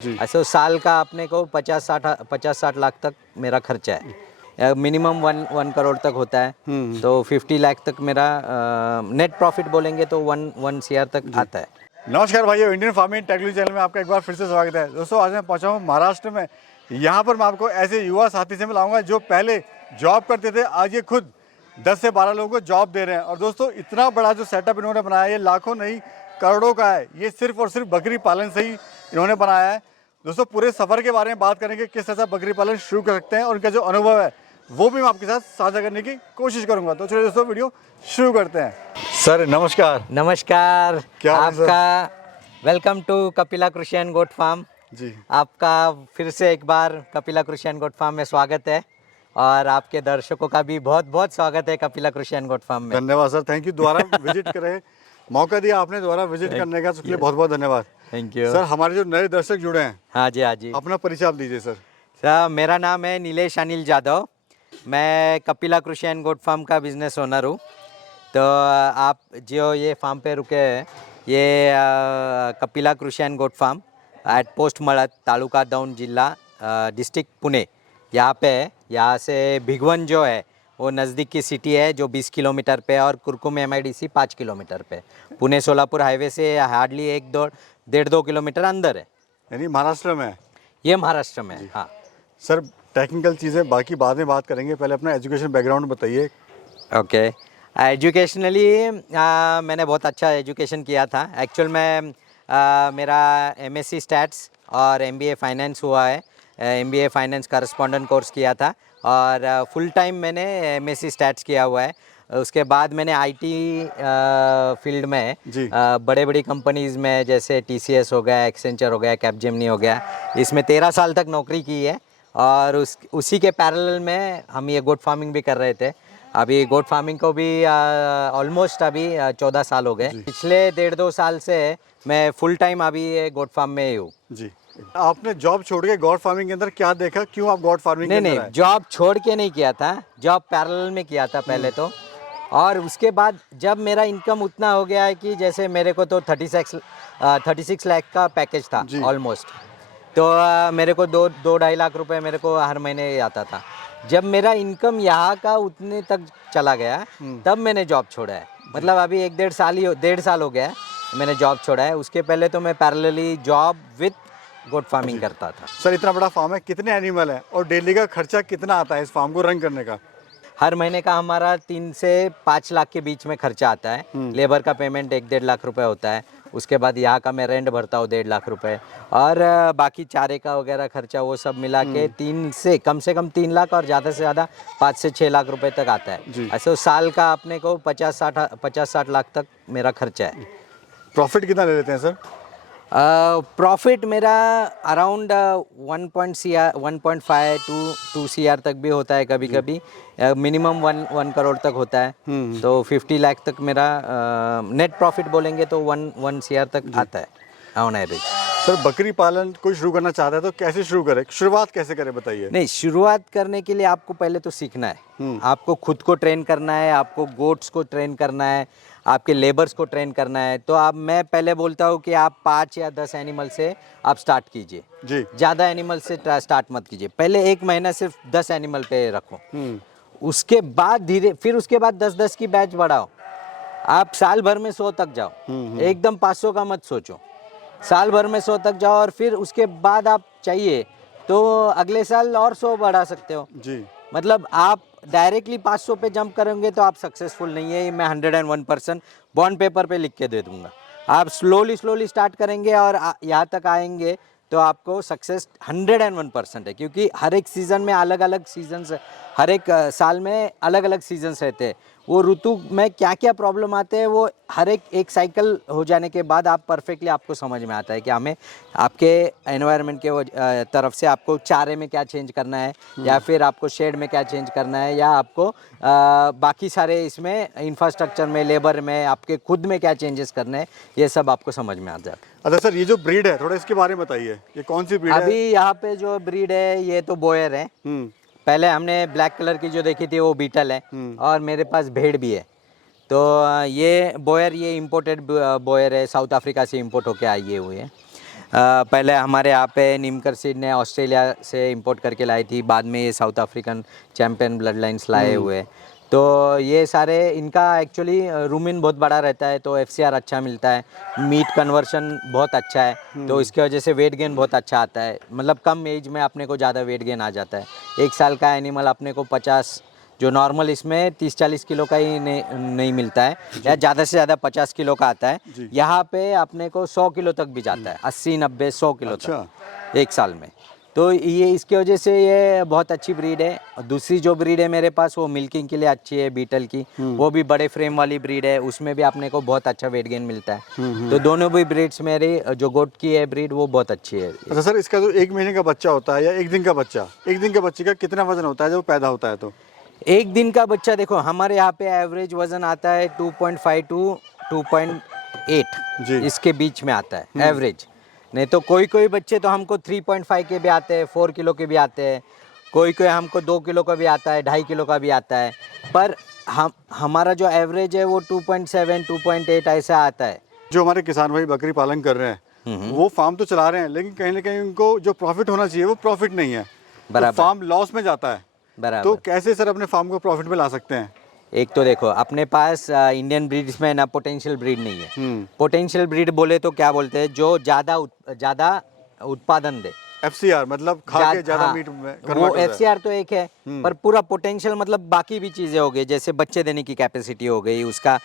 जी। ऐसे साल का अपने को 50-60 लाख तक मेरा खर्चा है। मिनिमम वन करोड़ तक होता है। तो 50 लाख तक मेरा नेट प्रॉफिट बोलेंगे तो वन सीआर तक आता है। नमस्कार भाइयों, इंडियन फार्मिंग टेक्नोलॉजी चैनल में आपका एक बार फिर से स्वागत है। दोस्तों, आज मैं पहुंचा हूं महाराष्ट्र में। यहां पर मैं आपको ऐसे युवा साथी से मिलाऊंगा जो पहले जॉब करते थे, आज ये खुद 10 से 12 लोगों को जॉब दे रहे हैं। और दोस्तों, इतना बड़ा जो सेटअप इन्होंने बनाया है, ये लाखों नहीं करोड़ों का है। ये सिर्फ और सिर्फ बकरी पालन से ही इन्होंने बनाया है। दोस्तों, पूरे सफ़र के बारे में बात करेंगे, किस तरह से बकरी पालन शुरू कर सकते हैं और उनका जो अनुभव है वो भी मैं आपके साथ साझा करने की कोशिश करूंगा। तो चलिए दोस्तों, वीडियो शुरू करते हैं। सर नमस्कार। नमस्कार। क्या हाल है सर? आपका welcome to Kapila Krishi and goat farm. जी, आपका फिर से एक बार Kapila Krishi and goat farm में स्वागत है और आपके दर्शकों का भी बहुत बहुत स्वागत है Kapila Krishi and goat farm में। धन्यवाद सर, थैंक यू। दोबारा विजिट करें, मौका दिया आपने दोबारा विजिट करने का, उसके लिए बहुत बहुत धन्यवाद। थैंक यू सर, हमारे जो नए दर्शक जुड़े हैं, हाँ जी, हाँ जी। अपना परिचय आप दीजिए सर। सर, मेरा नाम है नीलेश अनिल जादव। मैं Kapila Krishi and goat farm का बिजनेस ओनर हूँ। तो आप जो ये फार्म पे रुके हैं, ये Kapila Krishi and goat farm at post Madad, taluka Daund, जिला डिस्ट्रिक्ट पुणे, यहाँ पे है। यहाँ से भिगवन जो है वो नज़दीक की सिटी है जो 20 किलोमीटर पे, और कुरकुम MIDC 5 किलोमीटर पे। पुणे सोलापुर हाईवे से हार्डली 1-1.5-2 किलोमीटर अंदर है। यानी महाराष्ट्र में है। ये महाराष्ट्र में है। हाँ सर, टेक्निकल चीज़ें बाकी बाद में बात करेंगे, पहले अपना एजुकेशन बैकग्राउंड बताइए। ओके। एजुकेशनली मैंने बहुत अच्छा एजुकेशन किया था। एक्चुअल में मेरा MSc स्टैट्स और MBA फाइनेंस हुआ है। MBA फाइनेंस करस्पॉन्डेंट कोर्स किया था और फुल टाइम मैंने MSc स्टैट्स किया हुआ है। उसके बाद मैंने IT फील्ड में जी। बड़े बड़ी कंपनीज़ में, जैसे TCS हो गया, एक्सेंचर हो गया, कैपजेमिनी हो गया, इसमें 13 साल तक नौकरी की है। और उसी के पैरेलल में हम ये गोट फार्मिंग भी कर रहे थे। अभी गोट फार्मिंग को भी ऑलमोस्ट अभी 14 साल हो गए। पिछले 1.5-2 साल से मैं फुल टाइम अभी ये गोट फार्म में ही हूँ। जी, आपने जॉब छोड़ के गॉड फार्मिंग के अंदर क्या देखा, क्यों आप गॉड फार्मिंग के नहीं अंदर नहीं, आए? जॉब छोड़ के नहीं किया था, जॉब पैरेलल में किया था पहले तो। और उसके बाद जब मेरा इनकम उतना हो गया है कि जैसे मेरे को तो 36 लाख का पैकेज था जी। ऑलमोस्ट। तो मेरे को 2-2.5 लाख रुपए मेरे को हर महीने आता था। जब मेरा इनकम यहाँ का उतने तक चला गया, तब मैंने जॉब छोड़ा है। मतलब अभी 1-1.5 साल हो गया है मैंने जॉब छोड़ा है। उसके पहले तो मैं parallelly job with goat farming करता था। सर, इतना बड़ा फार्म है, कितने एनिमल हैं और डेली का खर्चा कितना आता है इस फार्म को रन करने का? हर महीने का हमारा 3 से 5 लाख के बीच में खर्चा आता है। लेबर का पेमेंट 1-1.5 लाख रुपए होता है। उसके बाद यहाँ का मैं रेंट भरता हूँ 1.5 लाख रुपए, और बाकी चारे का वगैरह खर्चा वो सब मिला के 3 से कम 3 लाख और ज़्यादा से ज़्यादा 5 से 6 लाख रुपए तक आता है। ऐसे साल का अपने को 50-60 लाख तक मेरा खर्चा है। प्रॉफिट कितना ले लेते हैं सर? प्रॉफिट मेरा अराउंड 1.5 to 2 CR तक भी होता है कभी कभी। मिनिमम 1 करोड़ तक होता है। तो 50 लाख तक मेरा नेट प्रॉफिट बोलेंगे तो 1 CR तक आता है ऑन एवरेज। सर, बकरी पालन कोई शुरू करना चाहता है तो कैसे शुरू करे, शुरुआत कैसे करे बताइए। नहीं, शुरुआत करने के लिए आपको पहले तो सीखना है। आपको खुद को ट्रेन करना है, आपको गोट्स को ट्रेन करना है, आपके लेबर्स को ट्रेन करना है। तो मैं पहले बोलता हूँ कि आप 5 या 10 एनिमल से आप स्टार्ट कीजिए। जी। ज़्यादा एनिमल से स्टार्ट मत कीजिए। पहले 1 महीना सिर्फ 10 एनिमल पे रखो। उसके बाद फिर उसके बाद 10-10 की बैच बढ़ाओ। आप साल भर में 100 तक जाओ। एकदम 500 का मत सोचो। साल भर में 100 तक जाओ, और फिर उसके बाद आप चाहिए तो अगले साल और 100 बढ़ा सकते हो। जी। मतलब आप डायरेक्टली 500 पे जंप करेंगे तो आप सक्सेसफुल नहीं है। ये मैं 101% बॉन्ड पेपर पे लिख के दे दूंगा। आप स्लोली स्टार्ट करेंगे और यहाँ तक आएंगे तो आपको सक्सेस 101% है। क्योंकि हर एक सीज़न में अलग अलग सीजन्स, हर एक साल में अलग अलग सीजन्स रहते हैं। वो ऋतु में क्या क्या प्रॉब्लम आते हैं, वो हर एक साइकिल हो जाने के बाद आप परफेक्टली आपको समझ में आता है कि हमें आपके एनवायरनमेंट के तरफ से आपको चारे में क्या चेंज करना है, या फिर आपको शेड में क्या चेंज करना है, या आपको बाकी सारे इसमें इंफ्रास्ट्रक्चर में, लेबर में, आपके खुद में क्या चेंजेस करने हैं, ये सब आपको समझ में आ जाए। अच्छा सर, ये जो ब्रीड है थोड़ा इसके बारे में बताइए, ये कौन सी ब्रीड है? अभी यहाँ पे जो ब्रीड है ये तो बोयर है। पहले हमने ब्लैक कलर की जो देखी थी वो बीटल है, और मेरे पास भेड़ भी है। तो ये बोयर, ये इम्पोर्टेड बोयर है, साउथ अफ्रीका से इम्पोर्ट होके आई हुई है। पहले हमारे यहाँ पे नीमकर सीड ने ऑस्ट्रेलिया से इंपोर्ट करके लाई थी, बाद में ये south African champion blood lines लाए हुए। तो ये सारे इनका एक्चुअली रूमिन बहुत बड़ा रहता है, तो एफसीआर अच्छा मिलता है, मीट कन्वर्शन बहुत अच्छा है, तो इसकी वजह से वेट गेन बहुत अच्छा आता है। मतलब कम एज में अपने को ज़्यादा वेट गेन आ जाता है। 1 साल का एनिमल अपने को 50, जो नॉर्मल इसमें 30-40 किलो का ही नहीं मिलता है, या ज़्यादा से ज़्यादा 50 किलो का आता है। यहाँ पे अपने को 100 किलो तक भी जाता है, 80-90-100 किलो तक 1 साल में। तो ये इसकी वजह से ये बहुत अच्छी ब्रीड है। और दूसरी जो ब्रीड है मेरे पास वो मिल्किंग के लिए अच्छी है, बीटल की, वो भी बड़े फ्रेम वाली ब्रीड है, उसमें भी अपने को बहुत अच्छा वेट गेन मिलता है। तो दोनों भी ब्रीड्स मेरी, जो गोट की है ब्रीड वो बहुत अच्छी है। अच्छा सर, इसका जो 1 महीने का बच्चा होता है या 1 दिन का बच्चा, 1 दिन के बच्चे का कितना वजन होता है जब वो पैदा होता है? तो 1 दिन का बच्चा देखो हमारे यहाँ पे एवरेज वजन आता है 2.5 टू 2.8 जी। इसके बीच में आता है एवरेज। नहीं तो कोई कोई बच्चे तो हमको 3.5 के भी आते हैं, 4 किलो के भी आते हैं, कोई कोई हमको 2 किलो का भी आता है, 2.5 किलो का भी आता है। पर हमारा जो एवरेज है वो 2.7 2.8 ऐसा आता है। जो हमारे किसान भाई बकरी पालन कर रहे हैं वो फार्म तो चला रहे हैं, लेकिन कहीं ना कहीं उनको जो प्रॉफिट होना चाहिए वो प्रॉफिट नहीं है, तो बराबर। फार्म लॉस में जाता है। बराबर। तो कैसे सर अपने फार्म को प्रॉफिट में ला सकते हैं? एक तो देखो अपने पास इंडियन ब्रीड्स में ना पोटेंशियल ब्रीड नहीं है। पोटेंशियल ब्रीड बोले तो क्या बोलते हैं, जो ज़्यादा उत्पादन दे। एफसीआर मतलब खा के ज़्यादा मीट में वो कन्वर्ट होता है। एफसीआर तो एक है, पर पूरा पोटेंशियल मतलब बाकी भी चीज़ें हो गई, जैसे बच्चे देने की कैपेसिटी हो गई, उसका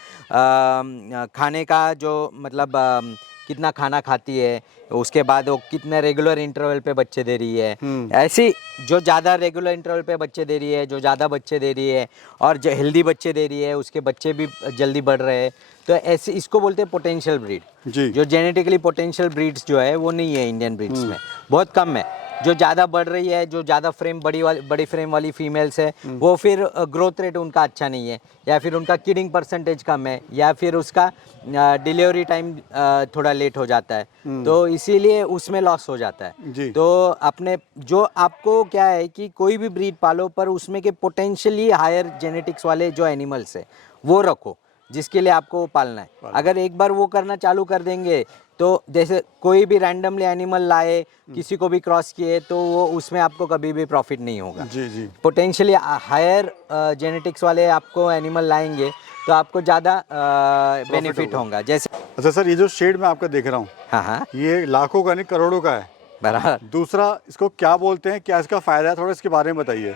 खाने का जो मतलब कितना खाना खाती है, उसके बाद वो कितने रेगुलर इंटरवल पे बच्चे दे रही है। ऐसी जो ज़्यादा रेगुलर इंटरवल पे बच्चे दे रही है, जो ज़्यादा बच्चे दे रही है और जो हेल्दी बच्चे दे रही है, उसके बच्चे भी जल्दी बढ़ रहे हैं, तो ऐसे इसको बोलते हैं पोटेंशियल ब्रीड। जी। जो जेनेटिकली पोटेंशियल ब्रीड्स जो है वो नहीं है इंडियन ब्रीड्स में, बहुत कम है। जो ज़्यादा बढ़ रही है, जो ज़्यादा फ्रेम बड़ी फ्रेम वाली फीमेल्स है, वो फिर ग्रोथ रेट उनका अच्छा नहीं है, या फिर उनका किडिंग परसेंटेज कम है, या फिर उसका डिलीवरी टाइम थोड़ा लेट हो जाता है, तो इसीलिए उसमें लॉस हो जाता है। जी। तो अपने जो आपको क्या है कि कोई भी ब्रीड पालो, पर उसमें के पोटेंशियली हायर जेनेटिक्स वाले जो एनिमल्स है वो रखो, जिसके लिए आपको पालना है। अगर एक बार वो करना चालू कर देंगे, तो जैसे कोई भी रैंडमली एनिमल लाए, किसी को भी क्रॉस किए, तो वो उसमें आपको कभी भी प्रॉफिट नहीं होगा। जी जी। पोटेंशियली हायर जेनेटिक्स वाले आपको एनिमल लाएंगे तो आपको ज़्यादा बेनिफिट होगा। जैसे अच्छा सर, ये जो शेड मैं आपका देख रहा हूँ, हाँ ये लाखों का नहीं करोड़ों का है। बराबर। दूसरा, इसको क्या बोलते हैं, क्या इसका फायदा है, थोड़ा इसके बारे में बताइए।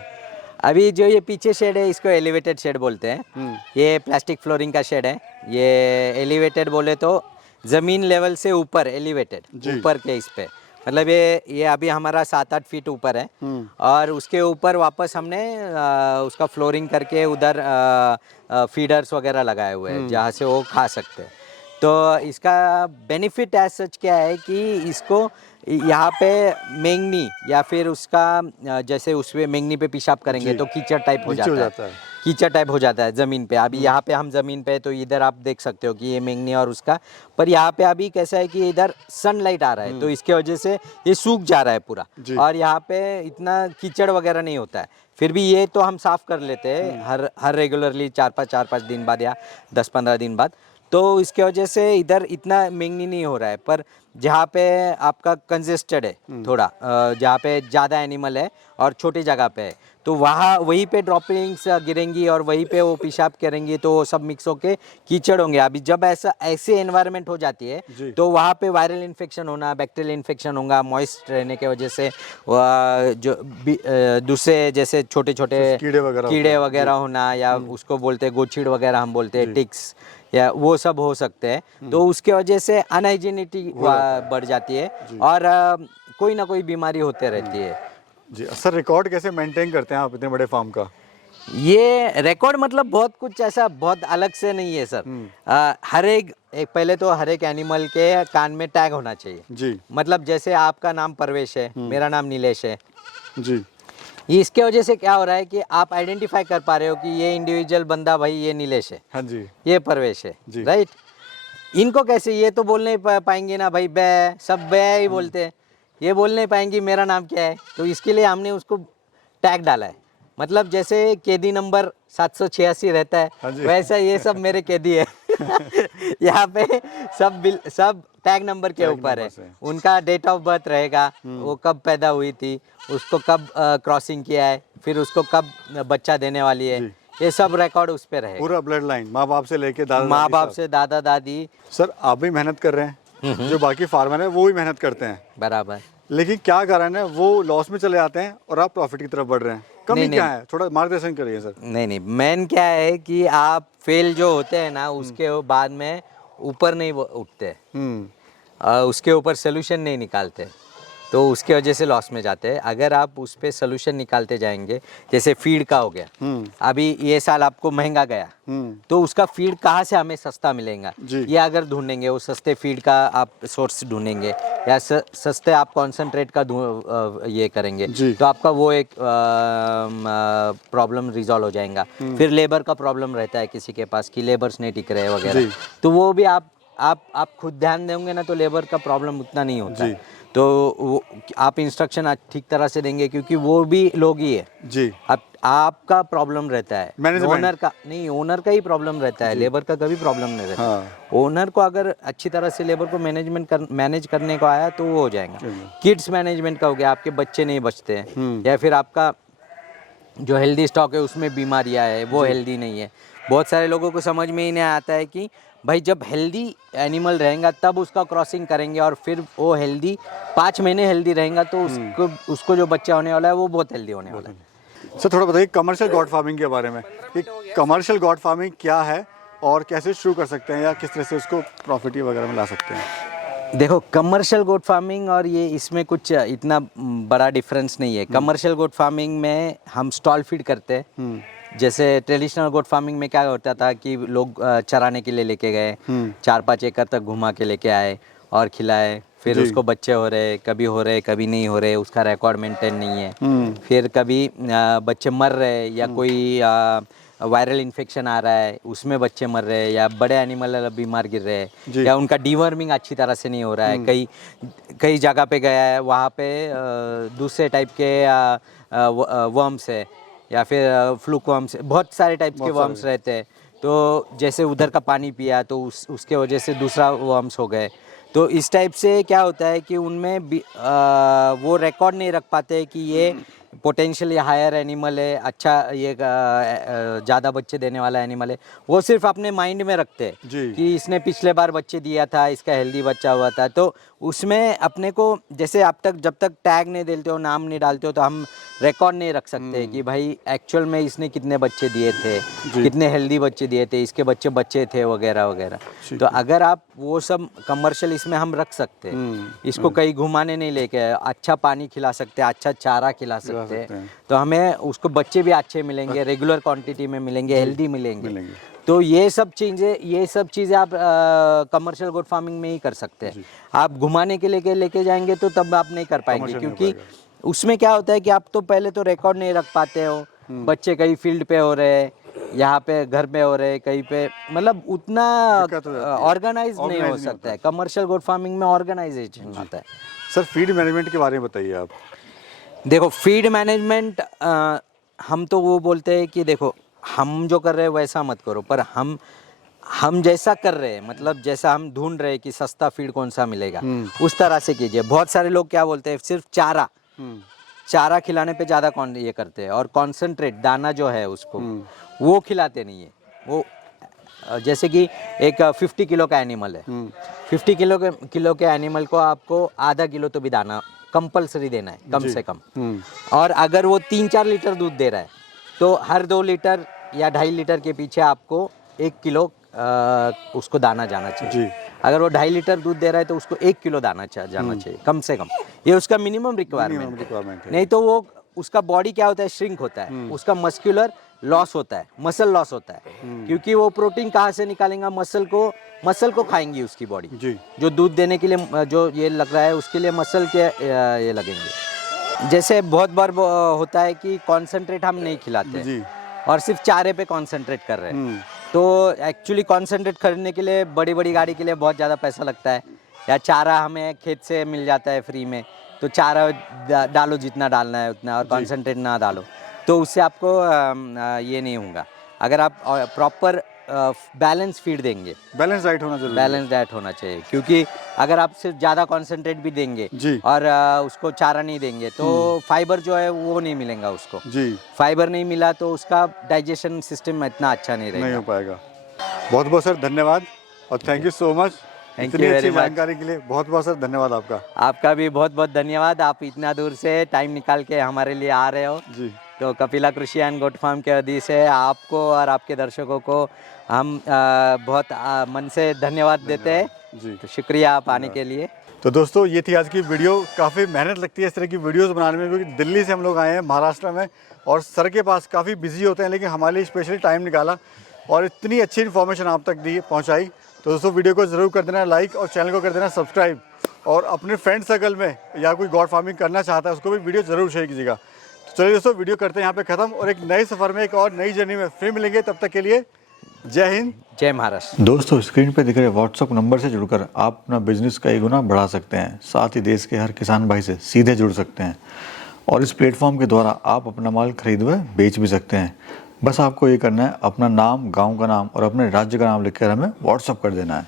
अभी जो ये पीछे शेड है इसको एलिवेटेड शेड बोलते हैं। ये प्लास्टिक फ्लोरिंग का शेड है। ये एलिवेटेड बोले तो ज़मीन लेवल से ऊपर एलिवेटेड, ऊपर के इस पे, मतलब ये अभी हमारा 7-8 फीट ऊपर है, और उसके ऊपर वापस हमने उसका फ्लोरिंग करके उधर फीडर्स वगैरह लगाए हुए हैं, जहाँ से वो खा सकते हैं। तो इसका बेनिफिट एज सच क्या है कि इसको यहाँ पे मेंगनी या फिर उसका जैसे उसमें मेंगनी पे पेशाब करेंगे तो कीचड़ टाइप हो जाता है, कीचड़ टाइप हो जाता है ज़मीन पे। अभी यहाँ पे हम ज़मीन पे, तो इधर आप देख सकते हो कि ये मेंगनी और उसका, पर यहाँ पे अभी कैसा है कि इधर सनलाइट आ रहा है, तो इसके वजह से ये सूख जा रहा है पूरा, और यहाँ पे इतना कीचड़ वगैरह नहीं होता है। फिर भी ये तो हम साफ़ कर लेते हैं हर रेगुलरली 4-5 दिन बाद या 10-15 दिन बाद, तो इसके वजह से इधर इतना मेंगनी नहीं हो रहा है। पर जहाँ पे आपका कंजेस्टेड है थोड़ा, जहाँ पे ज़्यादा एनिमल है और छोटी जगह पे है, तो वहीं पे ड्रॉपिंग्स गिरेंगी और वहीं पे वो पेशाब करेंगी, तो वो सब मिक्स होके कीचड़ होंगे। अभी जब ऐसे एनवायरनमेंट हो जाती है तो वहाँ पे वायरल इन्फेक्शन होना, बैक्टीरियल इन्फेक्शन होगा, मॉइस्ट रहने के वजह से जो दूसरे जैसे छोटे छोटे कीड़े वगैरह होना, या उसको बोलते हैं गोचिड़ वगैरह हम बोलते हैं, टिक्स, या वो सब हो सकते हैं। तो उसके वजह से अनहाइजीनिटी बढ़ जाती है और कोई ना कोई बीमारी होते रहती है। जी सर, रिकॉर्ड कैसे मेंटेन करते हैं आप इतने बड़े फार्म का? ये रिकॉर्ड मतलब बहुत कुछ ऐसा बहुत अलग से नहीं है सर। हर एक पहले तो हर एक एनिमल के कान में टैग होना चाहिए जी। मतलब जैसे आपका नाम परवेश है, मेरा नाम नीलेश है जी। इसके वजह से क्या हो रहा है कि आप आइडेंटिफाई कर पा रहे हो कि ये इंडिविजुअल बंदा भाई ये नीलेश है, हाँ जी, ये परवेश है, राइट। इनको कैसे, ये तो बोल नहीं पाएंगे ना भाई, बै सब बै ही बोलते हैं, ये बोल नहीं पाएंगे मेरा नाम क्या है। तो इसके लिए हमने उसको टैग डाला है। मतलब जैसे कैदी नंबर 786 रहता है, वैसा ये सब मेरे कैदी है। यहाँ पे सब टैग नंबर के ऊपर नंबर है। से। उनका डेट ऑफ बर्थ रहेगा, वो कब पैदा हुई थी, उसको कब क्रॉसिंग किया है, फिर उसको कब बच्चा देने वाली है, जी। ये सब रिकॉर्ड उस पे रहेगा। पूरा ब्लड लाइन माँ बाप से लेके दादा माँ दादी बाप सब। से दादा दादी। सर आप भी मेहनत कर रहे हैं, जो बाकी फार्मर है वो भी मेहनत करते हैं, बराबर। लेकिन क्या कारण है वो लॉस में चले जाते हैं और आप प्रॉफिट की तरफ बढ़ रहे हैं? कमी नहीं, क्या है? थोड़ा मार्गदर्शन करिए सर। नहीं, मेन क्या है कि आप फेल जो होते हैं ना, उसके बाद में ऊपर नहीं उठते, उसके ऊपर सोल्यूशन नहीं निकालते, तो उसके वजह से लॉस में जाते हैं। अगर आप उस पे सोल्यूशन निकालते जाएंगे, जैसे फीड का हो गया, अभी ये साल आपको महंगा गया, तो उसका फीड कहाँ से हमें सस्ता मिलेगा, जी। ये अगर ढूंढेंगे, वो सस्ते फीड का आप सोर्स ढूंढेंगे, या सस्ते आप कॉन्सेंट्रेट का ये करेंगे, जी। तो आपका वो एक प्रॉब्लम रिजॉल्व हो जाएगा। फिर लेबर का प्रॉब्लम रहता है किसी के पास कि लेबर्स नहीं टिक रहे जी। वगैरह, तो वो भी आप खुद ध्यान देंगे ना, तो लेबर का प्रॉब्लम उतना नहीं होता जी। है। तो वो आप इंस्ट्रक्शन ठीक तरह से देंगे, क्योंकि वो भी लोग ही है। जी। अब आपका प्रॉब्लम रहता है, Management। ओनर का नहीं, ओनर का ही प्रॉब्लम रहता है, लेबर का कभी प्रॉब्लम नहीं रहता। हाँ। ओनर को अगर अच्छी तरह से लेबर को मैनेज करने को आया, तो वो हो जाएगा। किड्स मैनेजमेंट का हो गया, आपके बच्चे नहीं बचते हैं, या फिर आपका जो हेल्दी स्टॉक है उसमें बीमारियां है, वो हेल्दी नहीं है। बहुत सारे लोगों को समझ में ही नहीं आता है कि भाई जब हेल्दी एनिमल रहेगा तब उसका क्रॉसिंग करेंगे, और फिर वो हेल्दी 5 महीने हेल्दी रहेगा, तो उसको जो बच्चा होने वाला है वो बहुत हेल्दी होने वाला है। सर थोड़ा बताइए कमर्शियल गॉड फार्मिंग के बारे में, कि कमर्शियल गॉड फार्मिंग क्या है और कैसे शुरू कर सकते हैं, या किस तरह से उसको प्रॉफिट वगैरह में ला सकते हैं? देखो, कमर्शियल गोट फार्मिंग और ये इसमें कुछ इतना बड़ा डिफरेंस नहीं है। कमर्शियल गोट फार्मिंग में हम स्टॉल फीड करते हैं। जैसे ट्रेडिशनल गोट फार्मिंग में क्या होता था कि लोग चराने के लिए लेके गए, 4-5 एकड़ तक घुमा के लेके आए और खिलाए, फिर जी। उसको बच्चे हो रहे, कभी नहीं हो रहे, उसका रिकॉर्ड मेंटेन नहीं है। फिर कभी बच्चे मर रहे, या कोई वायरल इन्फेक्शन आ रहा है, उसमें बच्चे मर रहे हैं, या बड़े एनिमल बीमार गिर रहे हैं, या उनका डीवर्मिंग अच्छी तरह से नहीं हो रहा है। कई जगह पे गया है, वहाँ पे दूसरे टाइप के वर्म्स है, या फिर फ्लूक वर्म्स, बहुत सारे टाइप्स के वर्म्स रहते हैं। तो जैसे उधर का पानी पिया, तो उसके वजह से दूसरा वर्म्स हो गए। तो इस टाइप से क्या होता है कि उनमें वो रिकॉर्ड नहीं रख पाते कि ये पोटेंशियली हायर एनिमल है, अच्छा ये ज़्यादा बच्चे देने वाला एनिमल है। वो सिर्फ अपने माइंड में रखते हैं जी। कि इसने पिछले बार बच्चे दिया था, इसका हेल्दी बच्चा हुआ था। तो उसमें अपने को, जैसे जब तक टैग नहीं देते हो, नाम नहीं डालते हो, तो हम रिकॉर्ड नहीं रख सकते कि भाई एक्चुअल में इसने कितने बच्चे दिए थे, कितने हेल्दी बच्चे दिए थे, इसके बच्चे थे वगैरह वगैरह। तो अगर आप वो सब कमर्शियल इसमें हम रख सकते हैं, इसको कहीं घुमाने नहीं लेके, अच्छा पानी खिला सकते हैं, अच्छा चारा खिला सकते हैं, तो हमें उसको बच्चे भी अच्छे मिलेंगे, रेगुलर क्वांटिटी में मिलेंगे, हेल्दी मिलेंगे। तो ये सब चीज़ें आप कमर्शियल गोट फार्मिंग में ही कर सकते हैं। आप घुमाने के लिए लेके जाएंगे तो तब आप नहीं कर पाएंगे, क्योंकि उसमें क्या होता है कि आप तो पहले तो रिकॉर्ड नहीं रख पाते हो, बच्चे कहीं फील्ड पे हो रहे हैं, यहाँ पे घर पे हो रहे हैं, कहीं पे, मतलब उतना ऑर्गेनाइज नहीं हो सकता है। कमर्शियल गोट फार्मिंग में ऑर्गेनाइजेशन आता है। सर फीड मैनेजमेंट के बारे में बताइए आप। देखो, फीड मैनेजमेंट हम तो वो बोलते हैं कि देखो, हम जो कर रहे हैं वैसा मत करो, पर हम जैसा कर रहे हैं, मतलब जैसा हम ढूंढ रहे हैं कि सस्ता फीड कौन सा मिलेगा, उस तरह से कीजिए। बहुत सारे लोग क्या बोलते हैं, सिर्फ चारा खिलाने पे ज़्यादा ये करते हैं, और कॉन्सेंट्रेट दाना जो है उसको वो खिलाते नहीं है। वो जैसे कि एक 50 किलो का एनिमल है, 50 किलो के एनिमल को आपको आधा किलो तो भी दाना कंपलसरी देना है, कम से कम। और अगर वो 3-4 लीटर दूध दे रहा है, तो हर 2 लीटर या 2.5 लीटर के पीछे आपको 1 किलो उसको दाना जाना चाहिए। अगर वो 2.5 लीटर दूध दे रहा है, तो उसको 1 किलो दाना जाना चाहिए कम से कम। ये उसका मिनिमम रिक्वायरमेंट है। नहीं तो वो उसका बॉडी क्या होता है, श्रिंक होता है, उसका मस्कुलर लॉस होता है, मसल लॉस होता है, क्योंकि वो प्रोटीन कहाँ से निकालेगा, मसल को खाएंगी उसकी बॉडी। जो दूध देने के लिए जो ये लग रहा है, उसके लिए मसल के ये लगेंगे। जैसे बहुत बार होता है कि कॉन्सेंट्रेट हम नहीं खिलाते और सिर्फ चारे पे कॉन्सेंट्रेट कर रहे हैं, तो एक्चुअली कॉन्सेंट्रेट खरीदने के लिए बड़ी गाड़ी के लिए बहुत ज़्यादा पैसा लगता है, या चारा हमें खेत से मिल जाता है फ्री में, तो चारा डालो जितना डालना है उतना, और कॉन्सेंट्रेट ना डालो, तो उससे आपको ये नहीं होगा। अगर आप प्रॉपर बैलेंस फीड देंगे। बैलेंस डाइट होना जरूरी है। बैलेंस डाइट होना चाहिए, क्योंकि अगर आप सिर्फ ज़्यादा कॉन्सेंट्रेट भी देंगे जी। और उसको चारा नहीं देंगे तो फाइबर जो है वो नहीं मिलेगा उसको। जी, फाइबर नहीं मिला तो उसका डाइजेशन सिस्टम इतना अच्छा नहीं नहीं रहेगा। हो पाएगा। बहुत बहुत सर धन्यवाद और thank you so much Thank इतनी you अच्छी very much. जानकारी के लिए। बहुत बहुत सर धन्यवाद आपका। आपका भी बहुत बहुत धन्यवाद, आप इतना दूर से टाइम निकाल के हमारे लिए आ रहे हो। जी तो Kapila Krishi and goat farm के वजह से आपको और आपके दर्शकों को हम बहुत मन से धन्यवाद देते हैं। जी। तो शुक्रिया आप आने के लिए। तो दोस्तों ये थी आज की वीडियो। काफ़ी मेहनत लगती है इस तरह की वीडियोस बनाने में, क्योंकि दिल्ली से हम लोग आए हैं महाराष्ट्र में और सर के पास काफ़ी बिजी होते हैं, लेकिन हमारे लिए स्पेशली टाइम निकाला और इतनी अच्छी इन्फॉर्मेशन आप तक दी पहुंचाई। तो दोस्तों वीडियो को ज़रूर कर देना लाइक और चैनल को कर देना सब्सक्राइब, और अपने फ्रेंड सर्कल में या कोई गॉड फार्मिंग करना चाहता है उसको भी वीडियो ज़रूर शेयर कीजिएगा। तो चलिए दोस्तों वीडियो करते हैं यहाँ पे ख़त्म, और एक नए सफ़र में एक और नई जर्नी में फिर मिलेंगे। तब तक के लिए जय हिंद, जय महाराष्ट्र। दोस्तों स्क्रीन पे दिख रहे व्हाट्सअप नंबर से जुड़कर आप अपना बिजनेस कई गुना बढ़ा सकते हैं, साथ ही देश के हर किसान भाई से सीधे जुड़ सकते हैं, और इस प्लेटफॉर्म के द्वारा आप अपना माल खरीद व बेच भी सकते हैं। बस आपको ये करना है, अपना नाम, गांव का नाम और अपने राज्य का नाम लिखकर हमें व्हाट्सअप कर देना है।